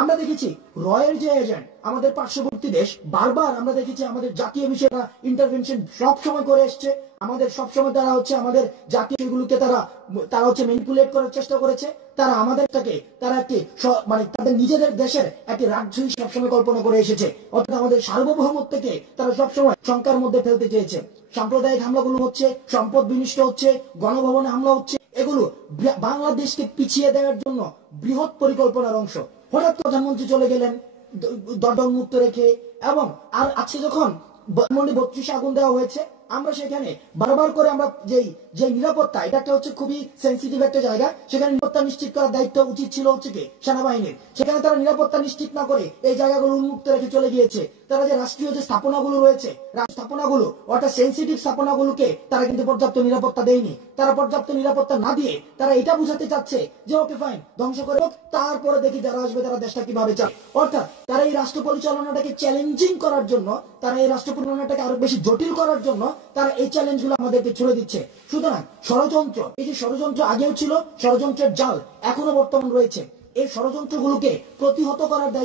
আমরা দেখেছি রয়ের যে এজেন্ট আমাদের পার্শ্ববর্তী দেশ বারবার আমরা দেখেছি আমাদের জাতীয় বিষয়টা ইন্টারভেনশন সব সময় করে এসছে। আমাদের সবসময় তারা হচ্ছে আমাদের জাতীয় বিষয়গুলোকে তারা তারা হচ্ছে ম্যানিপুলেট করার চেষ্টা করেছে। তারা আমাদেরটাকে তারা একটি মানে তাদের নিজেদের দেশের একটি রাজ্য সবসময় কল্পনা করে এসেছে, অর্থাৎ আমাদের সার্বভৌমত্বকে তারা সবসময় শঙ্কার মধ্যে ফেলতে চেয়েছে। সাম্প্রদায়িক হামলাগুলো হচ্ছে, সম্পদ বিনষ্ট হচ্ছে, গণভবনে হামলা হচ্ছে, এগুলো বাংলাদেশকে পিছিয়ে দেওয়ার জন্য বৃহৎ পরিকল্পনার অংশ। হঠাৎ প্রধানমন্ত্রী চলে গেলেন দরদর মুক্ত রেখে, এবং আর আজকে যখন 32 আগুন দেওয়া হয়েছে, আমরা সেখানে বারবার করে আমরা যে নিরাপত্তা, এটা একটা হচ্ছে খুবই সেন্সিটিভ একটা জায়গা, সেখানে নিরাপত্তা নিশ্চিত করার দায়িত্ব উচিত ছিল হচ্ছে কি সেনাবাহিনীর। সেখানে তারা নিরাপত্তা নিশ্চিত না করে এই জায়গাগুলো উন্মুক্ত রেখে চলে গিয়েছে। তারা যে রাষ্ট্রীয় যে স্থাপনাগুলো রয়েছে, স্থাপনাগুলো অর্থাৎ সেন্সিটিভ স্থাপনাগুলোকে তারা কিন্তু পর্যাপ্ত নিরাপত্তা দেয়নি। তারা পর্যাপ্ত নিরাপত্তা না দিয়ে তারা এটা বুঝাতে চাচ্ছে যে ওকে ফাইন, ধ্বংস করে হোক, তারপরে দেখি যারা আসবে তারা দেশটা কিভাবে চায়। অর্থাৎ তারা এই রাষ্ট্র পরিচালনাটাকে চ্যালেঞ্জিং করার জন্য, তারা এই রাষ্ট্র পরিচালনাটাকে আরো বেশি জটিল করার জন্য তারা এই চ্যালেঞ্জগুলো আমাদেরকে ছুড়ে দিচ্ছে। সুতরাং ষড়যন্ত্র, এই যে ষড়যন্ত্র আগেও ছিল, ষড়যন্ত্রের জাল এখনো বর্তমান রয়েছে, এই ষড়যন্ত্রগুলোকে প্রতিহত করার দায়িত্ব